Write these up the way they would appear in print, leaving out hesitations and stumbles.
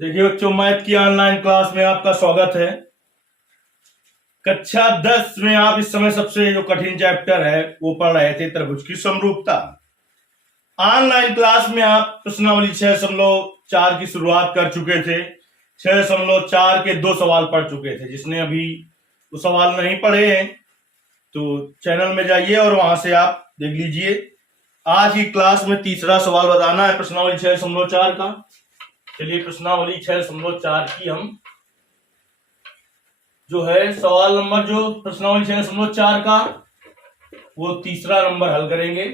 देखिए बच्चों, मैथ की ऑनलाइन क्लास में आपका स्वागत है। कक्षा 10 में आप इस समय सबसे जो कठिन चैप्टर है वो पढ़ रहे थे, त्रिभुज की समरूपता। ऑनलाइन क्लास में आप प्रश्नावली 6.4 की शुरुआत कर चुके थे। 6.4 के 2 सवाल पढ़ चुके थे। जिसने अभी वो सवाल नहीं पढ़े हैं तो चैनल में जाइए और वहां से आप देख लीजिए। आज की क्लास में तीसरा सवाल बताना है प्रश्नावली 6.4 का। चलिए प्रश्नावली 6.4 की हम जो है सवाल नंबर जो प्रश्नावली 6.4 का वो तीसरा नंबर हल करेंगे।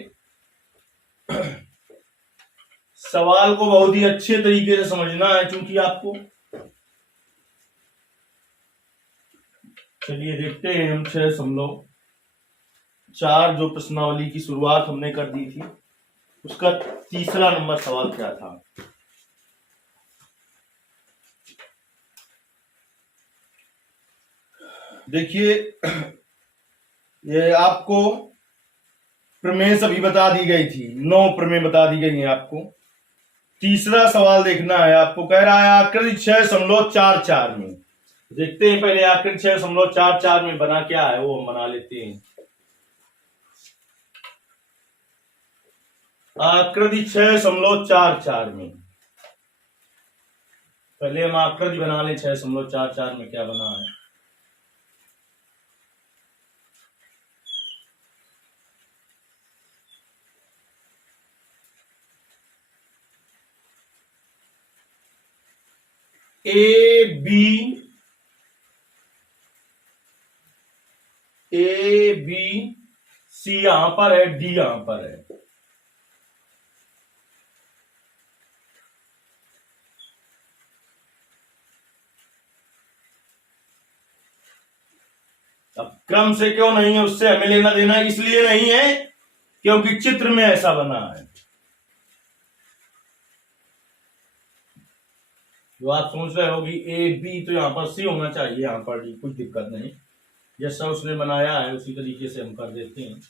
सवाल को बहुत ही अच्छे तरीके से समझना है क्योंकि आपको। चलिए देखते हैं हम 6.4 जो प्रश्नावली की शुरुआत हमने कर दी थी उसका तीसरा नंबर सवाल क्या था। देखिए ये आपको प्रमेय सभी बता दी गई थी, 9 प्रमेय बता दी गई हैं आपको। तीसरा सवाल देखना है आपको। कह रहा है आकृति 6.44 में। देखते हैं पहले आकृति 6.44 में बना क्या है वो हम बना लेते हैं। आकृति 6.44 में पहले हम आकृति बना लें। 6.44 में क्या बना है। ए बी सी यहां पर है, डी यहां पर है। अब क्रम से क्यों नहीं है उससे हमें लेना देना इसलिए नहीं है क्योंकि चित्र में ऐसा बना है। जो आप सोच रहे हो कि ए बी तो यहां पर सी होना चाहिए, यहां पर डी, कुछ दिक्कत नहीं। जैसा उसने बनाया है उसी तरीके से हम कर देते हैं।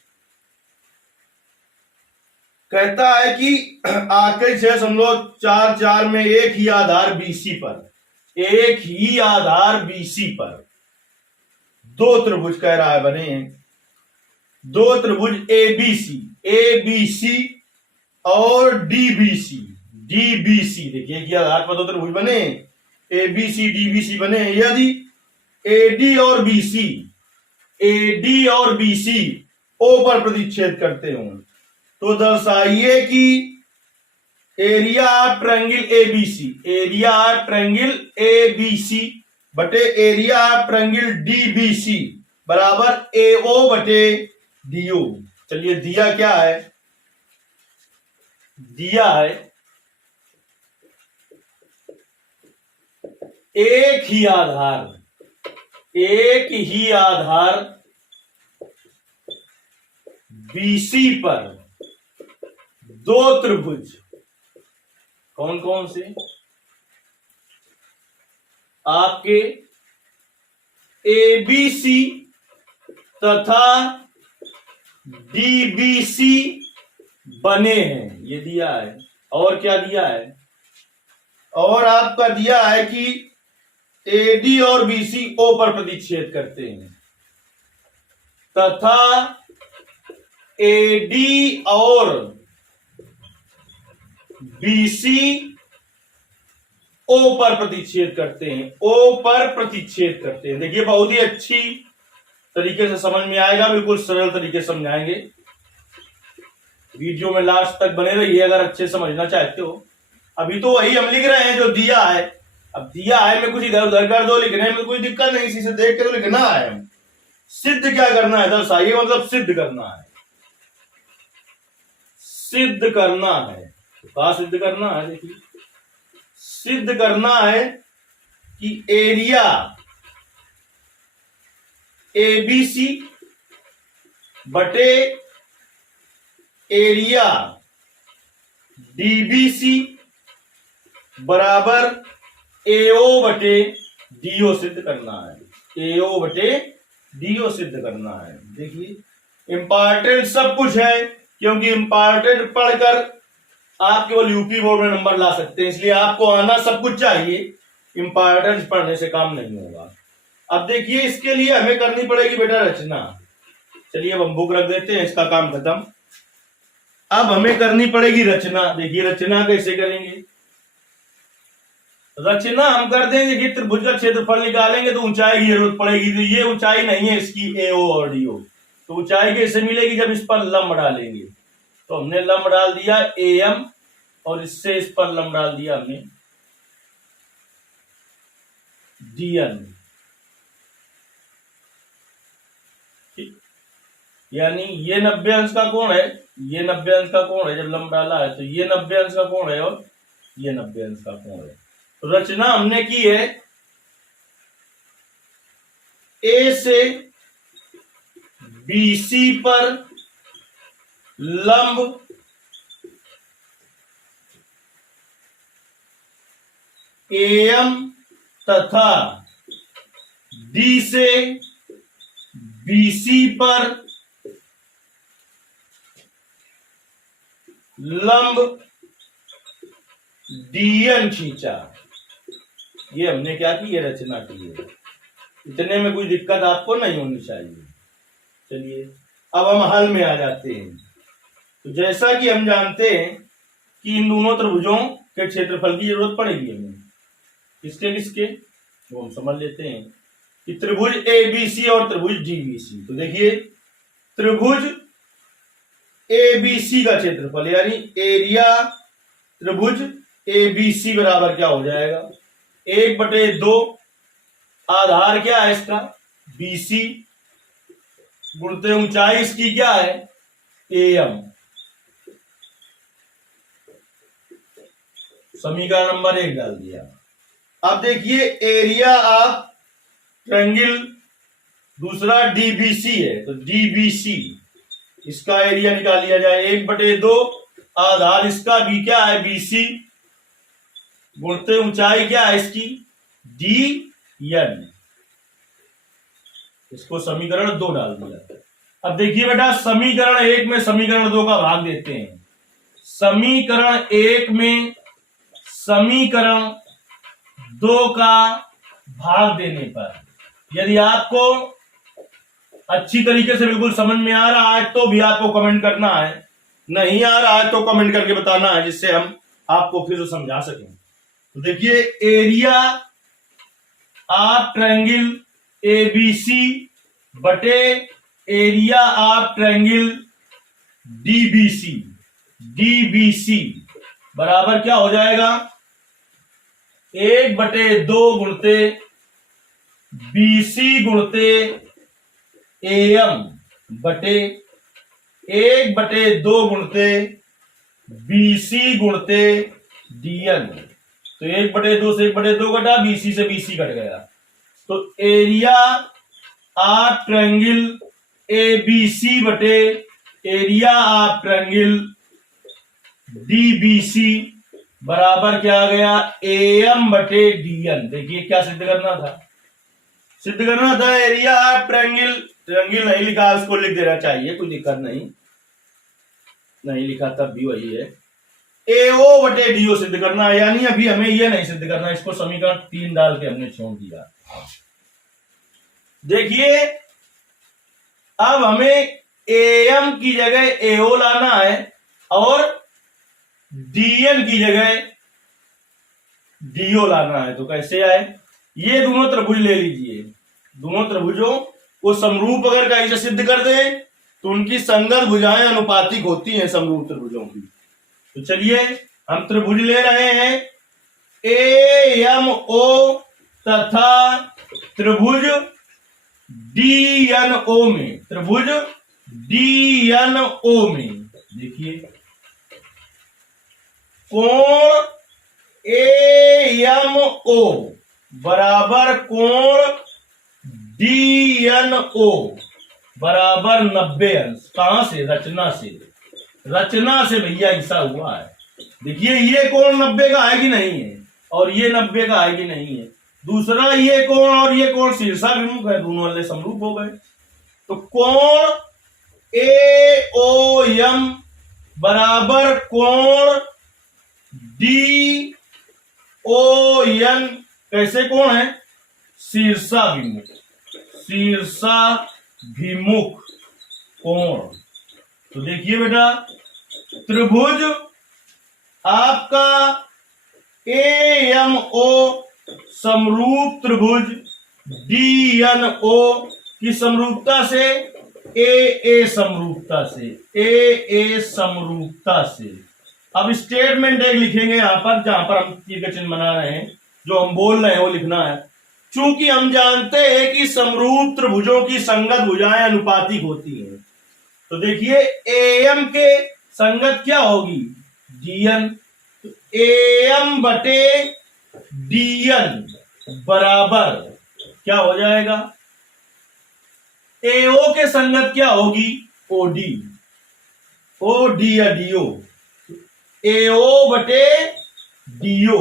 कहता है कि आकृति 6.44 में एक ही आधार बीसी पर 2 त्रिभुज कह रहा है बने हैं। 2 त्रिभुज एबीसी और डीबीसी। देखिए कि आधार पर 2 त्रिभुज बने, एबीसी डीबीसी बने। यदि एडी और बीसी ओ पर प्रतिच्छेद करते हो तो दर्शाइए कि एरिया ट्रायंगल एबीसी बटे एरिया ट्रायंगल डीबीसी बराबर एओ बटे डीओ। चलिए दिया क्या है। दिया है एक ही आधार बीसी पर 2 त्रिभुज। कौन कौन से आपके एबीसी तथा डीबीसी बने हैं, ये दिया है। और क्या दिया है। और आपका दिया है कि एडी और बीसी ओ पर प्रतिच्छेद करते हैं तथा एडी और बीसी ओ पर प्रतिच्छेद करते हैं। देखिए बहुत ही अच्छी तरीके से समझ में आएगा, बिल्कुल सरल तरीके से समझाएंगे। वीडियो में लास्ट तक बने रहिए अगर अच्छे समझना चाहते हो। अभी तो वही हम लिख रहे हैं जो दिया है। अब दिया है मैं कुछ इधर उधर कर दो, लिखने में कोई दिक्कत नहीं, इसी से देख कर लिखना है। सिद्ध क्या करना है दर्शाइए, मतलब सिद्ध करना है। कहा सिद्ध करना है। देखिए सिद्ध करना है कि एरिया एबीसी बटे एरिया डीबीसी बराबर एओ बटे डीओ सिद्ध करना है। देखिए इंपॉर्टेंट सब कुछ है क्योंकि इंपॉर्टेंट पढ़कर आप केवल यूपी बोर्ड में नंबर ला सकते हैं, इसलिए आपको आना सब कुछ चाहिए, इंपॉर्टेंस पढ़ने से काम नहीं होगा। अब देखिए इसके लिए हमें करनी पड़ेगी बेटा रचना। चलिए अब हम बुक रख देते हैं, इसका काम खत्म। अब हमें करनी पड़ेगी रचना। देखिए रचना कैसे करेंगे। रचना हम कर देंगे कि त्रिभुज का क्षेत्रफल निकालेंगे तो ऊंचाई की जरूरत पड़ेगी। तो ये ऊंचाई नहीं है इसकी AO और DO, तो ऊंचाई कैसे मिलेगी जब इस पर लंब डालेंगे। तो हमने लंब डाल दिया AM और इससे इस पर लंब डाल दिया हमने DN। यानी ये 90 अंश का कोण है, ये 90 अंश का कोण है, जब लंब डाला है तो ये 90 अंश का कोण है और ये 90 अंश का कोण है। तो रचना हमने की है A से BC पर लंब AM तथा D से BC पर लंब DN खींचा। ये हमने क्या की, ये रचना की है। इतने में कोई दिक्कत आपको नहीं होनी चाहिए। चलिए अब हम हल में आ जाते हैं। तो जैसा कि हम जानते हैं कि इन दोनों त्रिभुजों के क्षेत्रफल की जरूरत पड़ेगी हमें, किसके किसके वो हम समझ लेते हैं कि त्रिभुज ABC और त्रिभुज DBC। तो देखिए त्रिभुज ABC का क्षेत्रफल यानी एरिया त्रिभुज ABC बराबर क्या हो जाएगा, 1/2 आधार क्या है इसका BC गुणते ऊंचाई इसकी क्या है AM। समीकरण नंबर 1 डाल दिया। अब देखिए एरिया ऑफ ट्रायंगल दूसरा DBC है, तो DBC इसका एरिया निकाल लिया जाए 1/2 आधार इसका भी क्या है BC गुणते ऊंचाई क्या है इसकी DN। इसको समीकरण 2 डाल दिया। अब देखिए बेटा समीकरण 1 में समीकरण 2 का भाग देते हैं। समीकरण 1 में समीकरण 2 का भाग देने पर यदि आपको अच्छी तरीके से बिल्कुल समझ में आ रहा है तो भी आपको कमेंट करना है, नहीं आ रहा है तो कमेंट करके बताना है, जिससे हम आपको फिर समझा सकें। तो देखिए एरिया ऑफ ट्रायंगल ABC बटे एरिया ऑफ ट्रायंगल DBC बराबर क्या हो जाएगा 1/2 गुणते BC गुणते AM बटे 1/2 गुणते BC गुणते DN। तो 1/2 से 1/2 कटा, BC से BC कट गया। तो एरिया ऑफ ट्रायंगल ABC बटे एरिया ऑफ ट्रायंगल DBC बराबर क्या आ गया AM बटे DN। देखिए क्या सिद्ध करना था, सिद्ध करना था एरिया ऑफ ट्रायंगल, ट्रायंगल नहीं लिखा उसको लिख देना चाहिए, कोई दिक्कत नहीं, नहीं लिखा तब भी वही है, AO बटे DO सिद्ध करना है। यानी अभी हमें ये नहीं सिद्ध करना, इसको समीकरण 3 डाल के हमने छोड़ दिया। देखिए अब हमें AM की जगह AO लाना है और DN की जगह DO लाना है। तो कैसे आए, ये दोनों त्रिभुज ले लीजिए, दोनों त्रिभुजों को समरूप अगर कहीं से सिद्ध कर दें तो उनकी संगत भुजाएं अनुपातिक होती हैं समरूप त्रिभुजों की। तो चलिए हम त्रिभुज ले रहे हैं AMO तथा त्रिभुज DNO में, त्रिभुज DNO में देखिए कोण AMO बराबर कोण DNO बराबर 90 अंश। कहां से, रचना से, रचना से भैया ऐसा हुआ है। देखिए ये कोण 90 का है कि नहीं है और ये 90 का है कि नहीं है। दूसरा ये कोण और ये कोण शीर्षाभिमुख है, दोनों वाले समरूप हो गए। तो कोण AOM बराबर कोण डी ओ एन कैसे कोण है? शीर्षाभिमुख, शीर्षाभिमुख कोण। तो देखिए बेटा, त्रिभुज आपका ए एम ओ समरूप त्रिभुज डी एन ओ की समरूपता से, ए समरूपता से, ए समरूपता से। अब स्टेटमेंट एक लिखेंगे यहां पर, जहां पर हम तीर का चिन्ह बना रहे हैं, जो हम बोल रहे हैं वो लिखना है। चूंकि हम जानते हैं कि समरूप त्रिभुजों की संगत भुजाएं अनुपातिक होती हैं, तो देखिए एम के संगत क्या होगी? डीएन। तो एम बटे डीएन बराबर क्या हो जाएगा? एओ के संगत क्या होगी? ओडी। ओडी या डीओ, एओ बटे डीओ,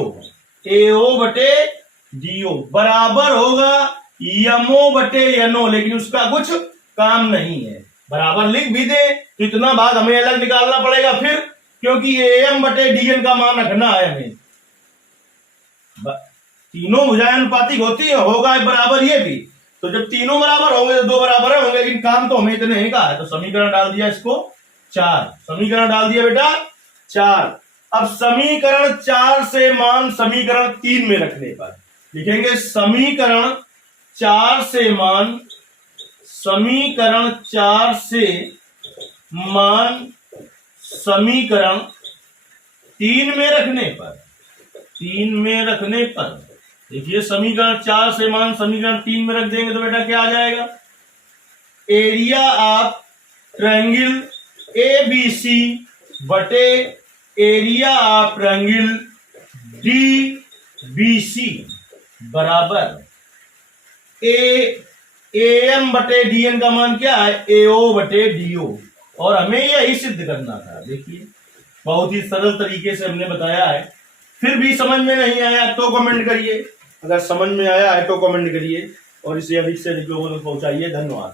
एओ बटे डीओ बराबर होगा यमो बटे यनो, लेकिन उसका कुछ काम नहीं है। बराबर लिख भी दे तो इतना भाग हमें अलग निकालना पड़ेगा फिर, क्योंकि एम बटे डीएन का मान रखना है हमें। तीनों भुजाएं अनुपातिक होती है, होगा बराबर ये भी। तो जब तीनों बराबर होंगे तो दो बराबर होंगे, लेकिन काम तो हमें इतने ही का है। तो समीकरण डाल दिया इसको 4, समीकरण डाल दिया बेटा 4। अब समीकरण 4 से मान समीकरण 3 में रखने पर लिखेंगे समीकरण 4 से मान, समीकरण 4 से मान समीकरण 3 में रखने पर, 3 में रखने पर देखिए समीकरण 4 से मान समीकरण 3 में रख देंगे तो बेटा क्या आ जाएगा? एरिया ऑफ ट्रायंगल एबीसी बटे एरिया ऑफ ट्रायंगल डीबीसी बराबर एम बटे डीएन का मान क्या है? एओ बटे डीओ। और हमें यही सिद्ध करना था। देखिए बहुत ही सरल तरीके से हमने बताया है। फिर भी समझ में नहीं आया तो कमेंट करिए, अगर समझ में आया है तो कमेंट करिए और इसे अधिक से अधिक लोगों तक पहुंचाइए। धन्यवाद।